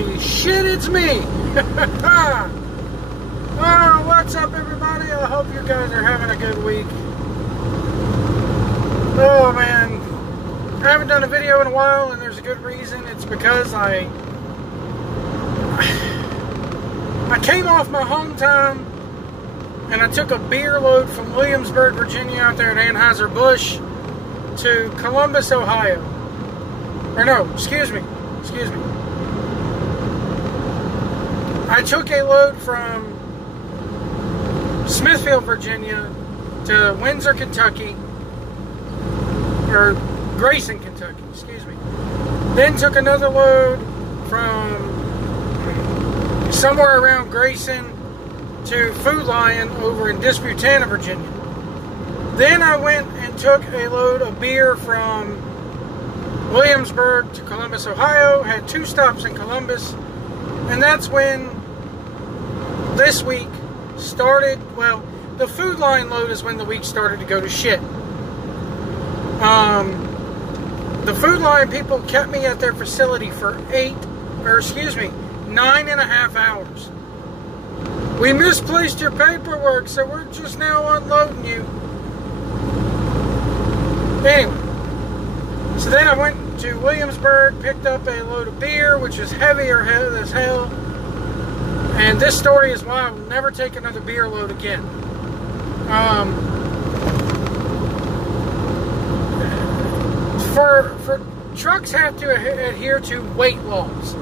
Holy shit, it's me! Oh, what's up, everybody? I hope you guys are having a good week. Oh, man. I haven't done a video in a while, and there's a good reason. It's because I came off my hometown, and I took a beer load from Williamsburg, Virginia, out there at Anheuser-Busch to Columbus, Ohio. Or no, excuse me. I took a load from Smithfield, Virginia to Windsor, Kentucky, or Grayson, Kentucky, excuse me. Then took another load from somewhere around Grayson to Food Lion over in Disputanta, Virginia. Then I went and took a load of beer from Williamsburg to Columbus, Ohio. Had 2 stops in Columbus. And that's when this week started. Well, the Food Lion load is when the week started to go to shit. The Food Lion people kept me at their facility for 9.5 hours. We misplaced your paperwork, so we're just now unloading you. Anyway, so then I went to Williamsburg, picked up a load of beer, which is heavier as hell. And this story is why I will never take another beer load again. For trucks have to adhere to weight laws.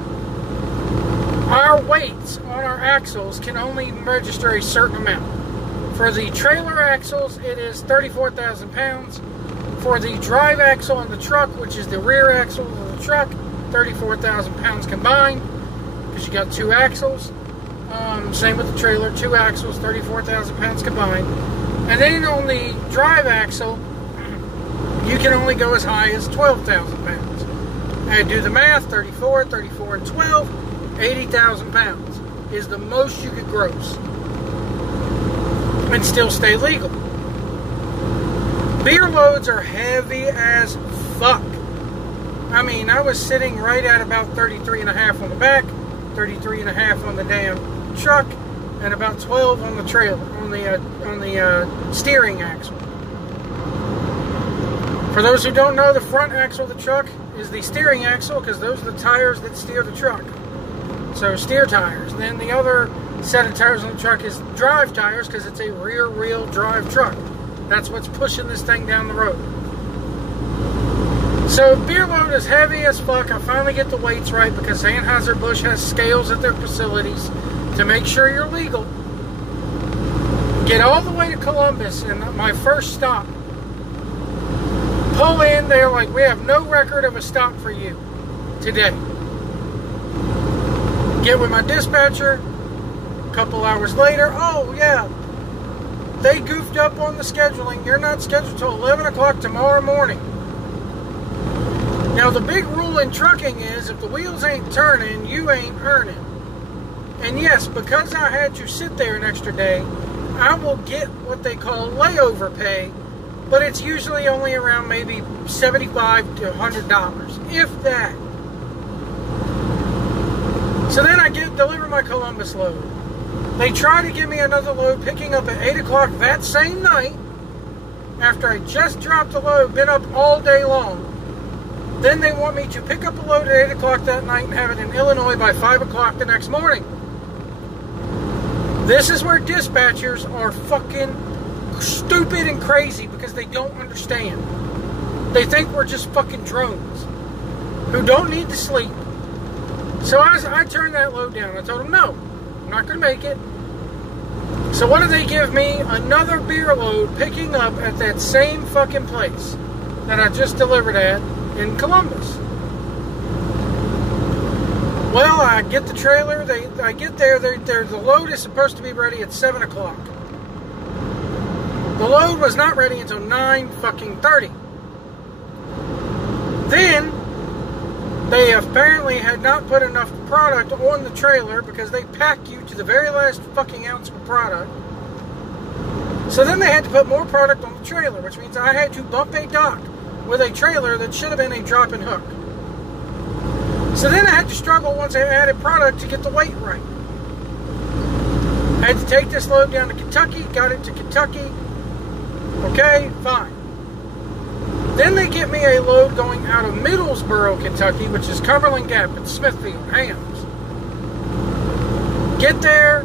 Our weights on our axles can only register a certain amount. For the trailer axles, it is 34,000 pounds. For the drive axle on the truck, which is the rear axle of the truck, 34,000 pounds combined, because you got 2 axles. Same with the trailer, 2 axles, 34,000 pounds combined. And then on the drive axle, you can only go as high as 12,000 pounds. I do the math, 34 and 12, 80,000 pounds is the most you could gross and still stay legal. Beer loads are heavy as fuck. I mean, I was sitting right at about 33.5 on the back, 33.5 on the damn truck, and about 12 on the trailer, on the steering axle. For those who don't know, the front axle of the truck is the steering axle, because those are the tires that steer the truck. So steer tires. Then the other set of tires on the truck is drive tires, because it's a rear wheel drive truck. That's what's pushing this thing down the road. So beer load is heavy as fuck. I finally get the weights right because Anheuser-Busch has scales at their facilities to make sure you're legal. Get all the way to Columbus, and my first stop. Pull in there like, we have no record of a stop for you today. Get with my dispatcher. A couple hours later, oh yeah, they goofed up on the scheduling. You're not scheduled till 11 o'clock tomorrow morning. Now, the big rule in trucking is if the wheels ain't turning, you ain't earning. And yes, because I had to sit there an extra day, I will get what they call layover pay, but it's usually only around maybe $75 to $100, if that. So then I deliver my Columbus load. They try to give me another load picking up at 8 o'clock that same night, after I just dropped the load, been up all day long. Then they want me to pick up a load at 8 o'clock that night and have it in Illinois by 5 o'clock the next morning. This is where dispatchers are fucking stupid and crazy because they don't understand. They think we're just fucking drones who don't need to sleep. So I turned that load down. I told them, no, I'm not going to make it. So what do they give me? Another beer load picking up at that same fucking place that I just delivered at in Columbus. Well, I get the trailer. I get there. The load is supposed to be ready at 7 o'clock. The load was not ready until 9:30. Then they apparently had not put enough product on the trailer because they pack you to the very last fucking ounce of product. So then they had to put more product on the trailer, which means I had to bump a dock with a trailer that should have been a drop and hook. So then I had to struggle once I added product to get the weight right. I had to take this load down to Kentucky, got it to Kentucky. Okay, fine. Then they get me a load going out of Middlesboro, Kentucky, which is Cumberland Gap and Smithfield, Hams. Get there,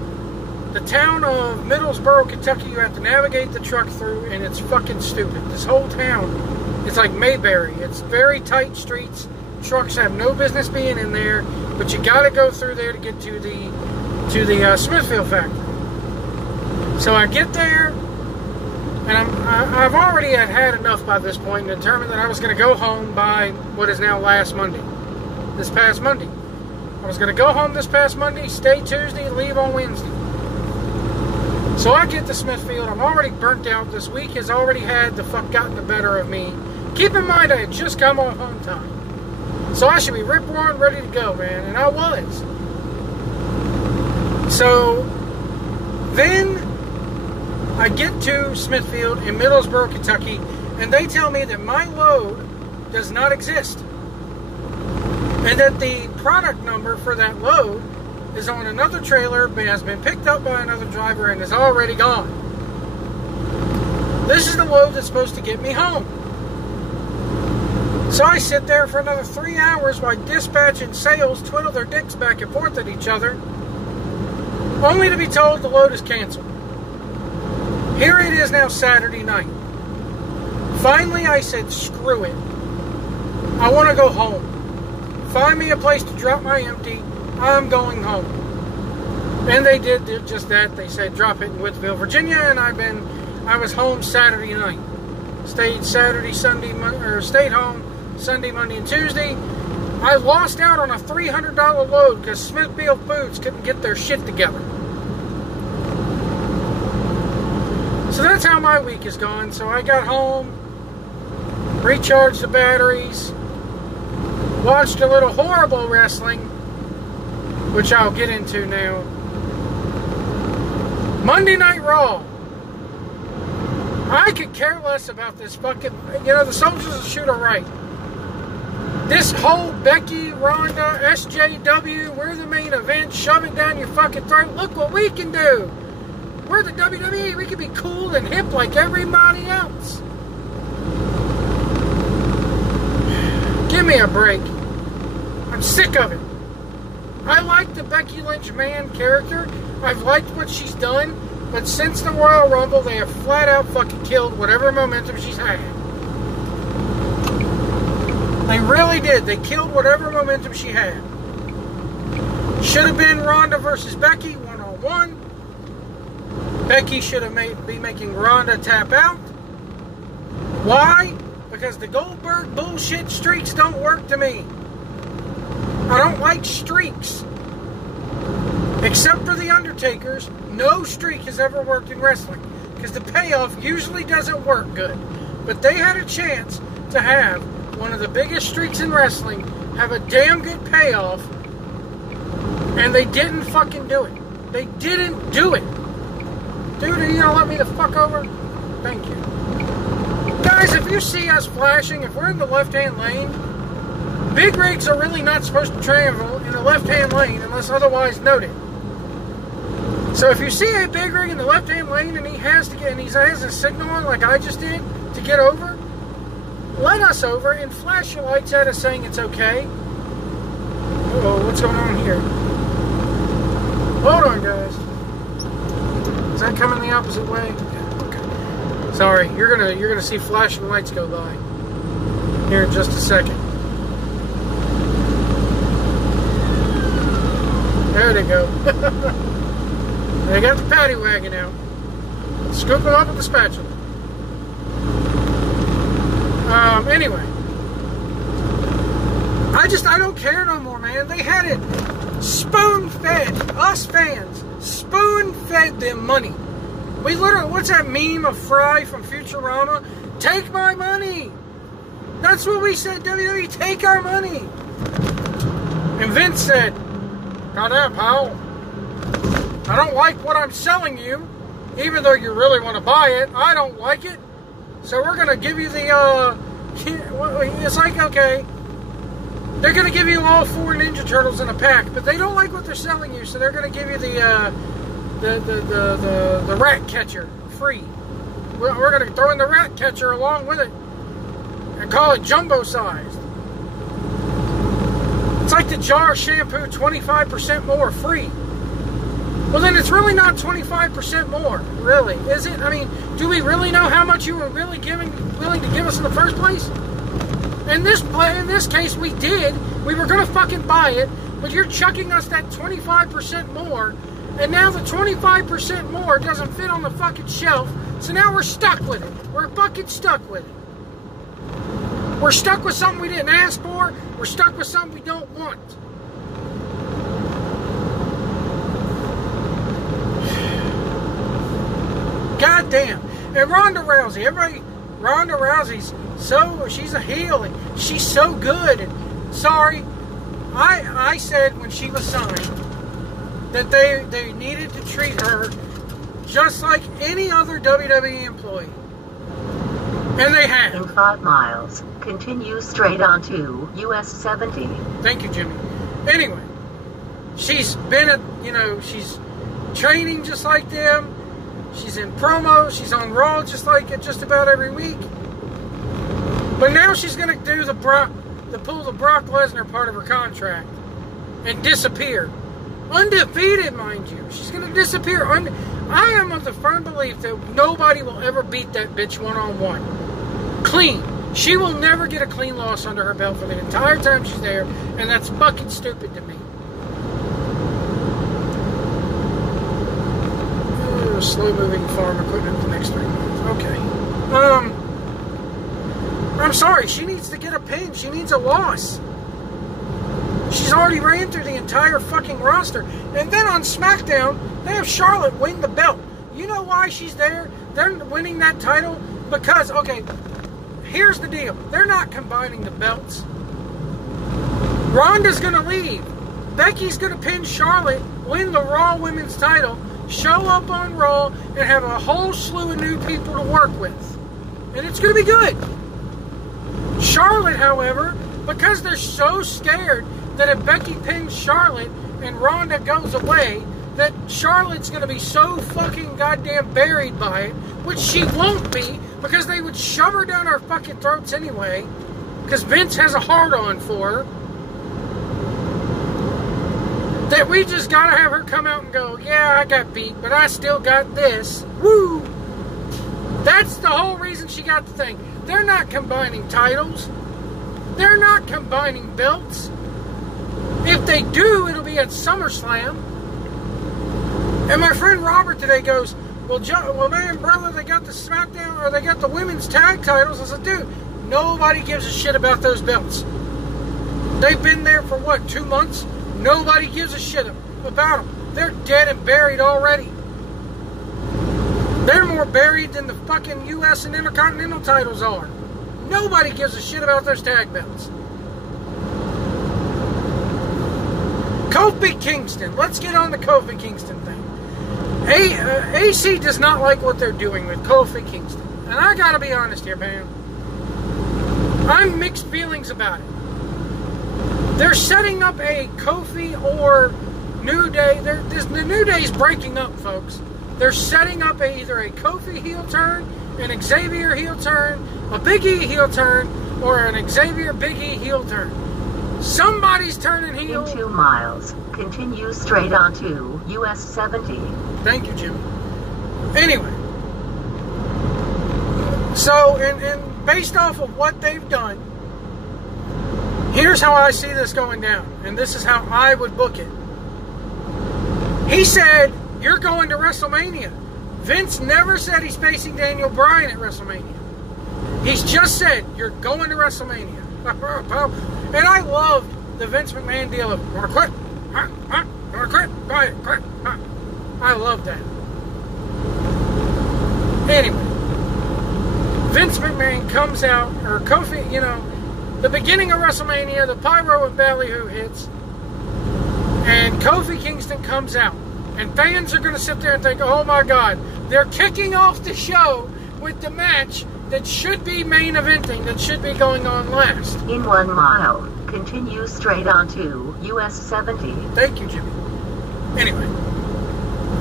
the town of Middlesboro, Kentucky, you have to navigate the truck through, and it's fucking stupid. This whole town is like Mayberry. It's very tight streets. Trucks have no business being in there, but you got to go through there to get to the Smithfield factory. So I get there, and I've already had enough by this point and determined that I was going to go home by what is now this past Monday. I was going to go home this past Monday, stay Tuesday, and leave on Wednesday. So I get to Smithfield. I'm already burnt out. This week has already gotten the better of me. Keep in mind, I had just come on home time. So I should be rip-roaring, ready to go, man. And I was. So then I get to Smithfield in Middlesboro, Kentucky, and they tell me that my load does not exist. And that the product number for that load is on another trailer, but has been picked up by another driver and is already gone. This is the load that's supposed to get me home. So I sit there for another 3 hours while dispatch and sales twiddle their dicks back and forth at each other, only to be told the load is canceled. Here it is now Saturday night. Finally I said, screw it. I want to go home. Find me a place to drop my empty. I'm going home. And they did just that. They said drop it in Whitfield, Virginia, and I was home Saturday night. Stayed home Sunday, Monday, and Tuesday. I lost out on a $300 load because Smithfield Foods couldn't get their shit together. So that's how my week is gone. So I got home, recharged the batteries, watched a little horrible wrestling, which I'll get into now. Monday Night Raw. I could care less about this fucking, the Soldiers of Shoot are right. This whole Becky, Ronda, SJW, we're the main event, shove it down your fucking throat. Look what we can do. We're the WWE. We can be cool and hip like everybody else. Give me a break. I'm sick of it. I like the Becky Lynch man character. I've liked what she's done. But since the Royal Rumble, they have flat out fucking killed whatever momentum she's had. They really did. They killed whatever momentum she had. Should have been Ronda versus Becky, one-on-one. Becky should have be making Ronda tap out. Why? Because the Goldberg bullshit streaks don't work to me. I don't like streaks. Except for The Undertaker's, no streak has ever worked in wrestling. Because the payoff usually doesn't work good. But they had a chance to have one of the biggest streaks in wrestling have a damn good payoff. And they didn't fucking do it. They didn't do it. Dude, are you gonna let me the fuck over? Thank you. Guys, if you see us flashing, if we're in the left-hand lane, big rigs are really not supposed to travel in the left-hand lane unless otherwise noted. So if you see a big rig in the left-hand lane and he has a signal on like I just did to get over, let us over and flash your lights at us saying it's okay. Uh-oh, what's going on here? Hold on, guys. Is that coming the opposite way? Yeah, okay. Sorry, you're gonna see flashing lights go by here in just a second. There they go. They got the paddy wagon out. Scoop it up with the spatula. Anyway. I don't care no more, man. They had it spoon-fed. Us fans. Spoon-fed them money. We literally, what's that meme of Fry from Futurama? Take my money. That's what we said, WWE, take our money. And Vince said, goddamn, pal. I don't like what I'm selling you, even though you really want to buy it. I don't like it. So we're going to give you the, it's like, okay, They're going to give you all 4 Ninja Turtles in a pack, but they don't like what they're selling you, so they're going to give you the rat catcher free. We're going to throw in the rat catcher along with it and call it jumbo sized. It's like the jar of shampoo, 25% more free. Well, then it's really not 25% more, really, is it? I mean, do we really know how much you were really willing to give us in the first place? In this case, we did. We were going to fucking buy it, but you're chucking us that 25% more, and now the 25% more doesn't fit on the fucking shelf, so now we're stuck with it. We're fucking stuck with it. We're stuck with something we didn't ask for. We're stuck with something we don't want. God damn. And Ronda Rousey, Ronda Rousey's she's a heel and she's so good. And sorry, I said when she was signed that they needed to treat her just like any other WWE employee. And they have. In 5 miles, continue straight on to US 70. Thank you, Jimmy. Anyway, she's been she's training just like them. She's in promos. She's on Raw just about every week. But now she's going to do pull the Brock Lesnar part of her contract and disappear. Undefeated, mind you. She's going to disappear. I am of the firm belief that nobody will ever beat that bitch one-on-one. Clean. She will never get a clean loss under her belt for the entire time she's there, and that's fucking stupid to me. Slow-moving farm equipment the next 3 months. Okay. I'm sorry. She needs to get a pin. She needs a loss. She's already ran through the entire fucking roster. And then on SmackDown, they have Charlotte win the belt. You know why she's there? They're winning that title because, okay, here's the deal. They're not combining the belts. Ronda's going to leave. Becky's going to pin Charlotte, win the Raw Women's title, show up on Raw, and have a whole slew of new people to work with. And it's going to be good. Charlotte, however, because they're so scared that if Becky pins Charlotte and Ronda goes away, that Charlotte's going to be so fucking goddamn buried by it, which she won't be, because they would shove her down our fucking throats anyway, because Vince has a hard-on for her, that we just gotta have her come out and go, yeah, I got beat, but I still got this. Woo! That's the whole reason she got the thing. They're not combining titles. They're not combining belts. If they do, it'll be at SummerSlam. And my friend Robert today goes, well, man, brother, they got the SmackDown, or they got the women's tag titles. I said, dude, nobody gives a shit about those belts. They've been there for, 2 months? Nobody gives a shit about them. They're dead and buried already. They're more buried than the fucking U.S. and Intercontinental titles are. Nobody gives a shit about those tag belts. Kofi Kingston. Let's get on the Kofi Kingston thing. AC does not like what they're doing with Kofi Kingston. And I gotta be honest here, man. I'm mixed feelings about it. They're setting up a Kofi or New Day. The New Day's breaking up, folks. They're setting up either a Kofi heel turn, an Xavier heel turn, a Big E heel turn, or an Xavier Big E heel turn. Somebody's turning heel. In 2 miles, continue straight on to US 70. Thank you, Jimmy. Anyway, so and based off of what they've done, here's how I see this going down, and this is how I would book it. He said, you're going to WrestleMania. Vince never said he's facing Daniel Bryan at WrestleMania. He's just said, you're going to WrestleMania. And I loved the Vince McMahon deal of, want to quit? Want to quit? Go ahead, quit. I love that. Anyway, Vince McMahon comes out, or Kofi, the beginning of WrestleMania, the pyro and ballyhoo hits, and Kofi Kingston comes out. And fans are going to sit there and think, oh my God, they're kicking off the show with the match that should be main eventing, that should be going on last. In 1 mile, Continue straight on to US 70. Thank you, Jimmy. Anyway,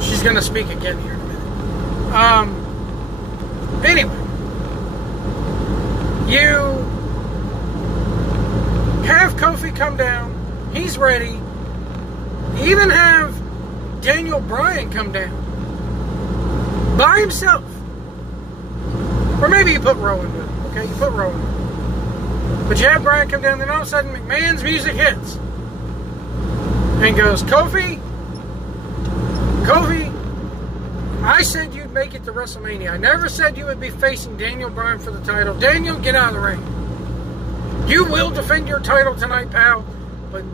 she's going to speak again here in a minute. Anyway, you have Kofi come down. He's ready. You even have Daniel Bryan come down by himself. Or maybe you put Rowan with him, okay? You put Rowan with him. But you have Bryan come down, then all of a sudden McMahon's music hits. And goes, Kofi, I said you'd make it to WrestleMania. I never said you would be facing Daniel Bryan for the title. Daniel, get out of the ring. You will defend your title tonight, pal. But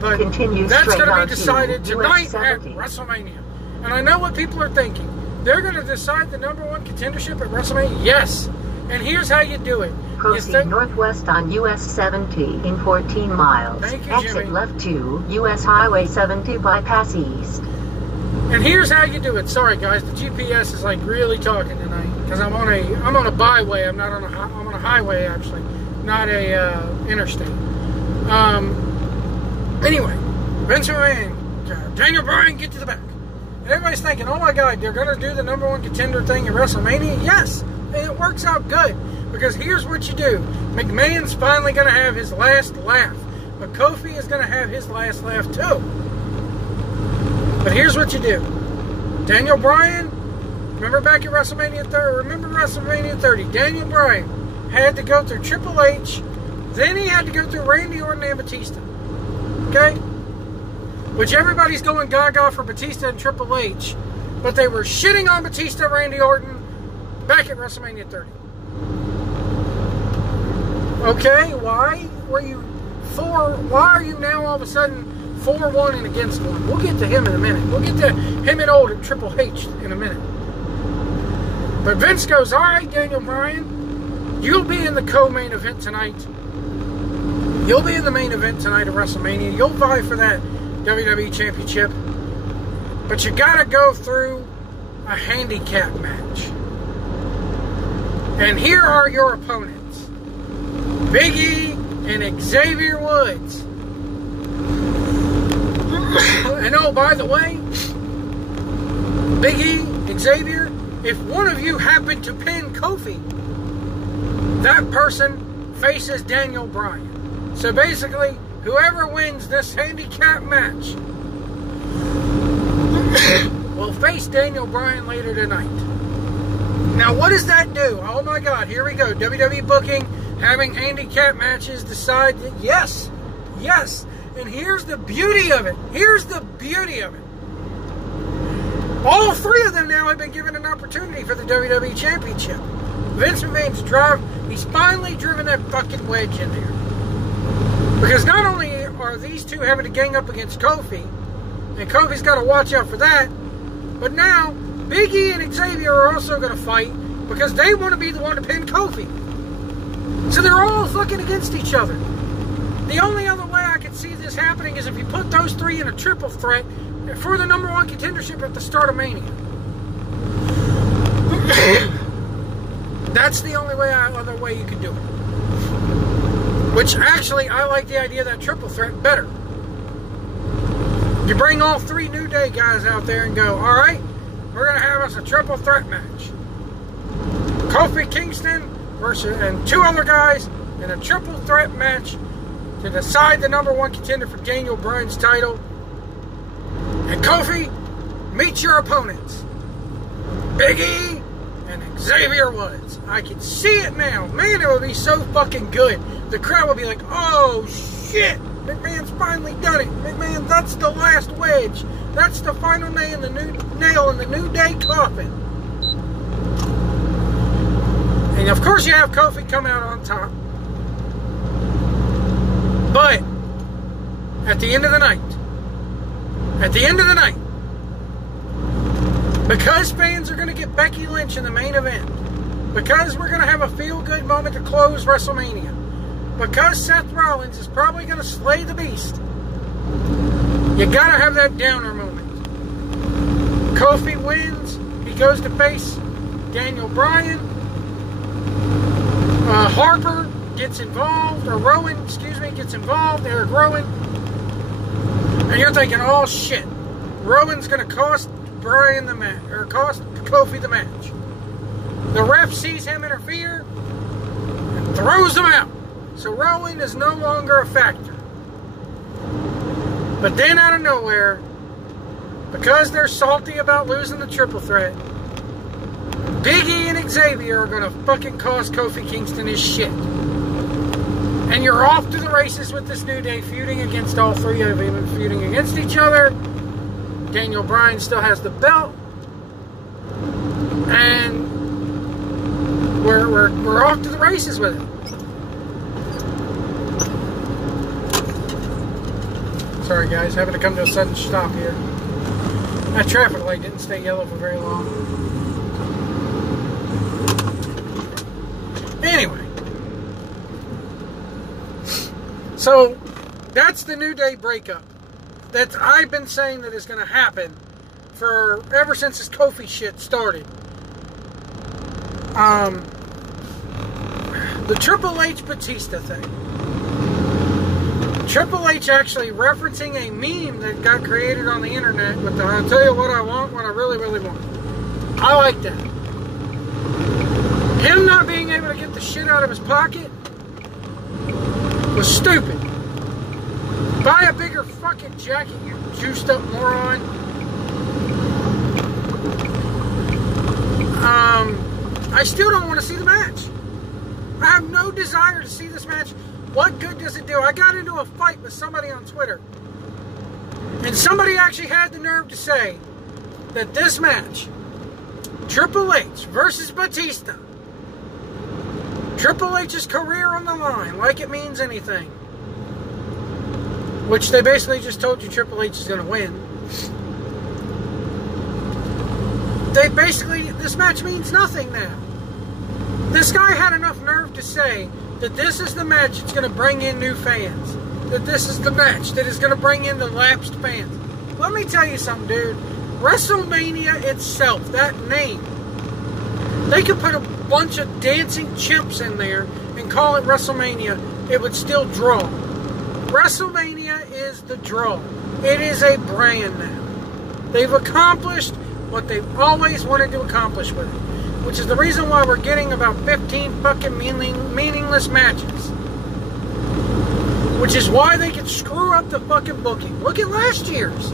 that's going to be decided tonight at WrestleMania. And I know what people are thinking. They're going to decide the #1 contendership at WrestleMania? Yes. And here's how you do it. Proceed northwest on US 70 in 14 miles. Thank you, Exit Jimmy. left to US Highway 70 bypass east. And here's how you do it. Sorry, guys, the GPS is like really talking tonight because I'm on a byway. I'm on a highway actually, not a interstate. Anyway, Vince McMahon, Daniel Bryan, get to the back. And everybody's thinking, oh my God, they're going to do the #1 contender thing at WrestleMania? Yes, and it works out good because here's what you do. McMahon's finally going to have his last laugh, but Kofi is going to have his last laugh too. But here's what you do. Daniel Bryan, remember back at WrestleMania 30, Daniel Bryan had to go through Triple H, then he had to go through Randy Orton and Batista. Okay? Which everybody's going gaga for Batista and Triple H, but they were shitting on Batista and Randy Orton back at WrestleMania 30. Okay, why are you now all of a sudden 4-1 and against one? We'll get to him in a minute. We'll get to him and old Triple H in a minute. But Vince goes, all right, Daniel Bryan, you'll be in the co-main event tonight. You'll be in the main event tonight at WrestleMania. You'll vie for that WWE Championship. But you gotta go through a handicap match. And here are your opponents. Big E and Xavier Woods. And oh, by the way, Big E, Xavier, if one of you happened to pin Kofi, that person faces Daniel Bryan. So basically, whoever wins this handicap match will face Daniel Bryan later tonight. Now, what does that do? Oh my God, here we go. WWE booking, having handicap matches, decide that yes. And here's the beauty of it. All three of them now have been given an opportunity for the WWE Championship. Vince McMahon's he's finally driven that fucking wedge in there. Because not only are these two having to gang up against Kofi, and Kofi's got to watch out for that, but now Big E and Xavier are also going to fight because they want to be the one to pin Kofi. So they're all fucking against each other. The only other way I could see this happening is if you put those three in a triple threat for the #1 contendership at the start of Mania. That's the only other way you could do it. Which actually, I like the idea of that triple threat better. You bring all three New Day guys out there and go, alright, we're going to have us a triple threat match. Kofi Kingston and two other guys in a triple threat match to decide the #1 contender for Daniel Bryan's title. And Kofi, meet your opponents. Big E and Xavier Woods. I can see it now. Man, it would be so fucking good. The crowd would be like, oh shit, McMahon's finally done it. McMahon, that's the last wedge. That's the final nail in the New Day coffin. And of course you have Kofi come out on top. But at the end of the night, because fans are going to get Becky Lynch in the main event, because we're going to have a feel-good moment to close WrestleMania, because Seth Rollins is probably going to slay the beast, you got to have that downer moment. Kofi wins. He goes to face Daniel Bryan. Harper gets involved, or Rowan, excuse me, gets involved, Eric Rowan, and you're thinking, oh shit, Rowan's going to cost Brian the match, or cost Kofi the match. The ref sees him interfere and throws him out. So Rowan is no longer a factor. But then out of nowhere, because they're salty about losing the triple threat, Big E and Xavier are going to fucking cost Kofi Kingston his shit. And you're off to the races with this New Day, feuding against all three of them, feuding against each other. Daniel Bryan still has the belt. And we're off to the races with it. Sorry guys, having to come to a sudden stop here. That traffic light didn't stay yellow for very long. Anyway. So, that's the New Day breakup. That I've been saying that is going to happen for ever since this Kofi shit started. The Triple H Batista thing. Triple H actually referencing a meme that got created on the internet with the I'll tell you what I want, what I really, really want. I like that. Him not being able to get the shit out of his pocket was stupid. Buy a bigger fucking jacket, you juiced up moron. I still don't want to see the match. I have no desire to see this match. What good does it do? I got into a fight with somebody on Twitter, and somebody actually had the nerve to say that this match, Triple H versus Batista, Triple H's career on the line, like it means anything. Which they basically just told you Triple H is going to win. This match means nothing now. This guy had enough nerve to say that this is the match that's going to bring in new fans. That this is the match that is going to bring in the lapsed fans. Let me tell you something, dude. WrestleMania itself, that name, they could put a bunch of dancing chimps in there and call it WrestleMania. It would still draw. WrestleMania is the draw. It is a brand now. They've accomplished what they've always wanted to accomplish with it. Which is the reason why we're getting about 15 fucking meaningless matches. Which is why they can screw up the fucking booking. Look at last year's.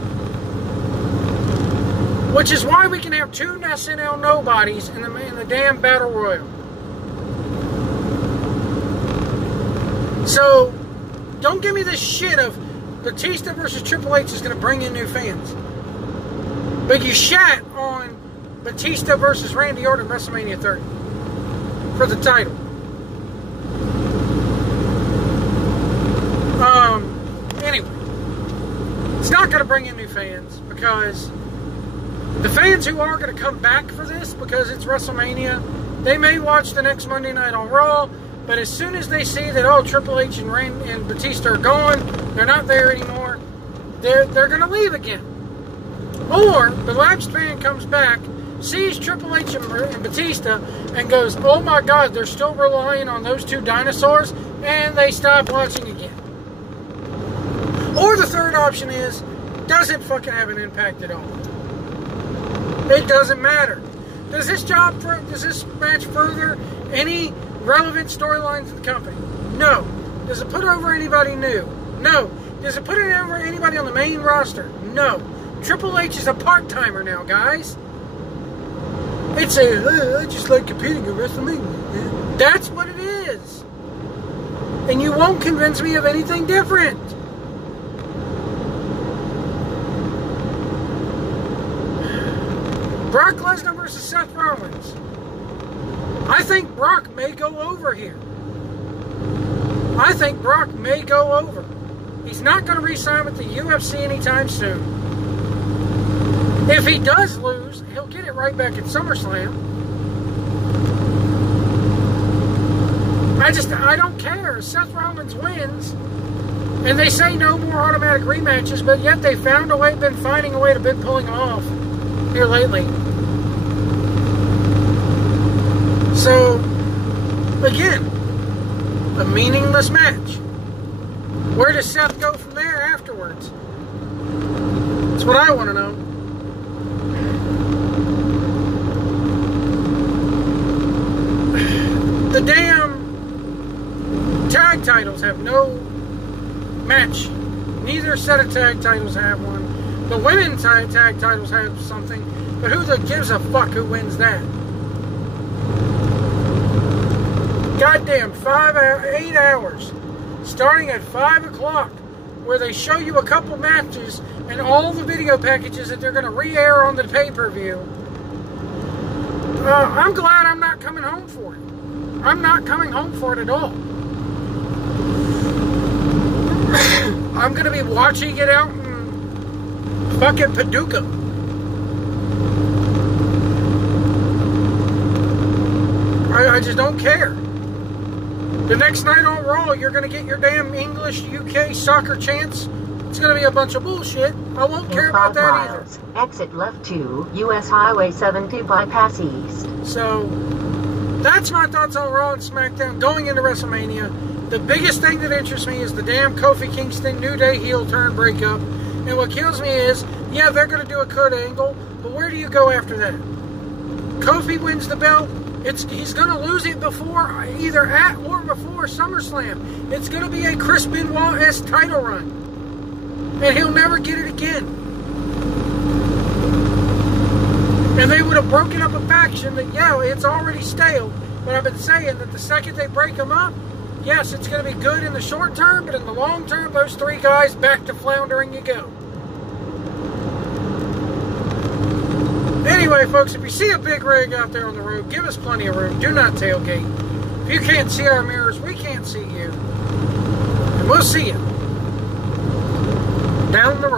Which is why we can have 2 SNL nobodies in the damn Battle Royal. So, don't give me this shit of Batista versus Triple H is going to bring in new fans. But you shat on Batista versus Randy Orton at WrestleMania 30 for the title. Anyway, it's not going to bring in new fans because the fans who are going to come back for this because it's WrestleMania, they may watch the next Monday night on Raw, but as soon as they see that, oh, Triple H and Batista are gone, they're not there anymore, they're going to leave again. Or the lapsed fan comes back, sees Triple H and Batista, and goes, oh my God, they're still relying on those 2 dinosaurs, and they stop watching again. Or the third option is, doesn't fucking have an impact at all. It doesn't matter. Does this match further any relevant storylines in the company? No. Does it put over anybody new? No. Does it put over anybody on the main roster? No. Triple H is a part-timer now, guys. It's I just like competing at WrestleMania. That's what it is. And you won't convince me of anything different. Brock Lesnar versus Seth Rollins. I think Brock may go over here. I think Brock may go over. He's not going to re-sign with the UFC anytime soon. If he does lose, he'll get it right back at SummerSlam. I don't care. Seth Rollins wins, and they say no more automatic rematches, but yet they been finding a way to pulling them off here lately. So, A meaningless match. Where does Seth go from there afterwards? That's what I want to know. The damn tag titles have no match. Neither set of tag titles have one. The women's tag titles have something, but who gives a fuck who wins that? Goddamn 8 hours, starting at 5 o'clock, where they show you a couple matches and all the video packages that they're going to re-air on the pay-per-view. I'm glad I'm not coming home for it. I'm not coming home for it at all. I'm going to be watching it out in fucking Paducah. I just don't care. The next night on Raw, you're going to get your damn English UK soccer chants. It's going to be a bunch of bullshit. I won't care about that miles, either. Exit left to US Highway 70 bypass east. So, that's my thoughts on Raw and SmackDown going into WrestleMania. The biggest thing that interests me is the damn Kofi Kingston New Day heel turn breakup. And what kills me is, yeah, they're going to do a Kurt Angle, but where do you go after that? Kofi wins the belt. He's going to lose it before, either at or before SummerSlam. It's going to be a Chris Benoit-esque title run. And he'll never get it again. And they would have broken up a faction that, yeah, it's already stale. But I've been saying that the second they break them up, yes, it's going to be good in the short term, but in the long term, those three guys back to floundering you go. Anyway, folks, if you see a big rig out there on the road, give us plenty of room. Do not tailgate. If you can't see our mirrors, we can't see you. And we'll see you down the road.